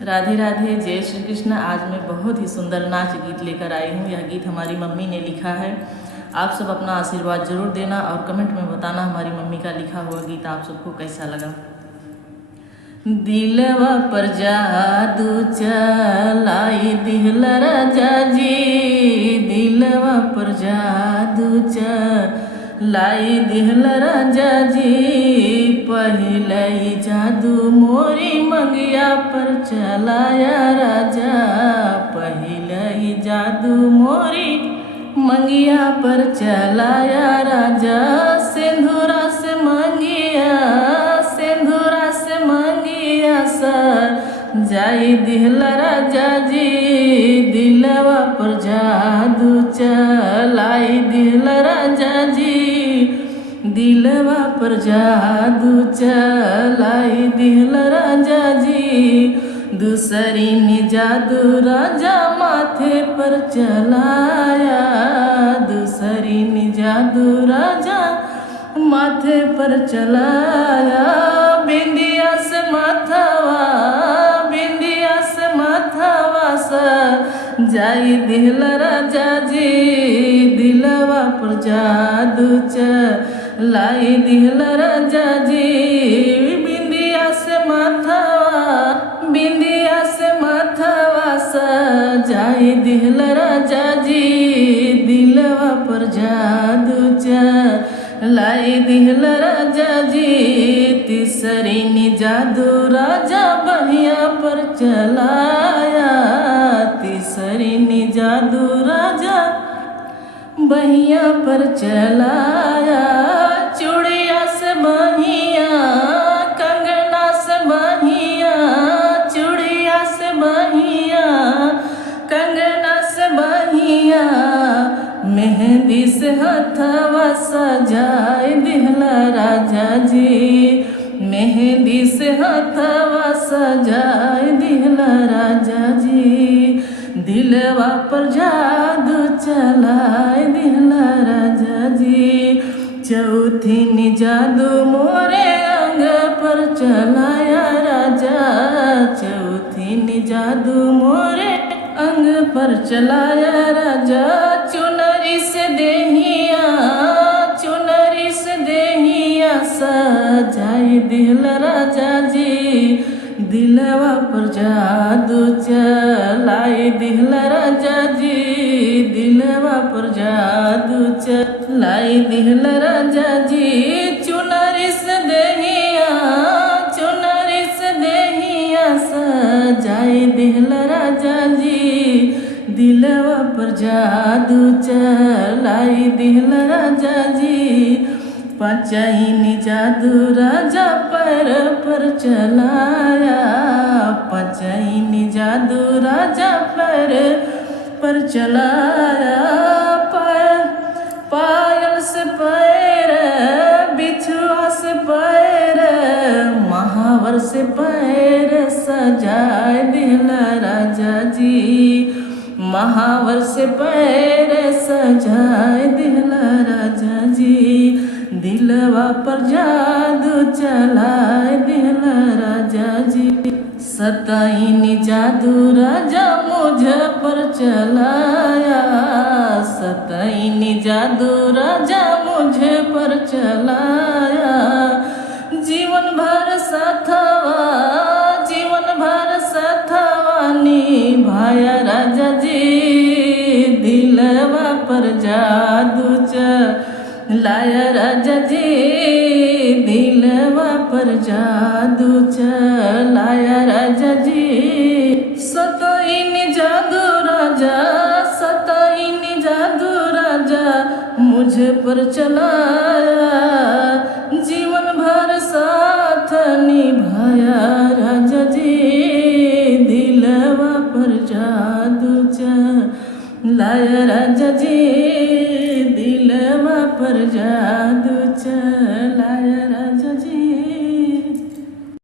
राधे राधे, जय श्री कृष्ण। आज मैं बहुत ही सुंदर नाच गीत लेकर आई हूँ। यह गीत हमारी मम्मी ने लिखा है। आप सब अपना आशीर्वाद जरूर देना और कमेंट में बताना हमारी मम्मी का लिखा हुआ गीत आप सबको कैसा लगा। दिलवा पर जादू चलाई दिहल राजा जी, दिलवा पर जादू चलाई दिहल राजा जी। पहले जादू मोरी मंगिया पर चलाया राजा, पहले जादू मोरी मंगिया पर चलाया राजा। सिंधुरा से मंगिया, सिंधुरा से मंगिया सर जाई दिहल राजा जी, दिलवा पर जादू चलाई दिहल राजा जी, दिलवा पर जादू चलाई दिहल राजा जी। दूसरी ने जादू राजा माथे पर चलाया, दूसरी ने जादू राजा माथे पर चलाया। बिंदिया से माथावा, बिंदिया से माथावा सा जाई दिहल राजा जी, दिलवा पर जादू चलाई दिहल राजा जी। बिंदिया से माथावा, बिंदिया से माथावा सा जाई दिहल राजा जी, दिलवा पर जादू चलाई दिहल राजा जी। तीसरी ने जादू राजा बहिया पर चलाया, तीसरी ने जादू राजा बहिया पर चलाया। चूड़िया से बहिया, कंगना से बहिया, चूड़िया से बहिया, कंगना से बहिया। मेहंदी से हथवा सजाए दिहल राजा जी, मेहंदी से हथवा सजाए दिहल राजा जी। दिलवा पर जादू चलाए दिहल राजा जी। चौथी ने जादू मोरे अंग पर चलाया राजा, चौथी ने जादू मोरे अंग पर चलाया राजा। चुनरी से देहिया, चुनरी से देहिया सजाई दिहल राजा जी, दिलवा पर जादू चलाई दिहल राजा जी, दिलवा पर जादू चलाई दिहल राजा जी। चुनरी से देहिया, चुनरी से देहिया सजाई दिहल राजा जी, दिलवा पर जादू चलाई दिहल राजा जी। पाँचही ने जादू राजा पैर पर चलाया, पाँचही ने जादू राजा पैर पर चलाया। पायल से पैर, बिछुआ से पैर, महावर से पैर सजाए दिहल राजा जी, महावर से पैर सजाए दिहल राजा जी। दिलवा पर जादू चलाए दिहल राजा जी। सताई ने जादू राजा मुझ पर चलाया, सताई ने जादू राजा मुझ पर चलाया। जीवन भर साथवा, जीवन भर साथवा निभाया राजा जी, दिलवा पर जादू चलाया राजा जी, दिलवा पर जादू चलाया राजा जी। सताई ने जादू राजा, सताई ने जादू राजा मुझ पर चलाया। जीवन भर साथ निभाया राजा जी, दिलवा पर जादू चलाया राजा जी, दिलवा पर जादू चलाया।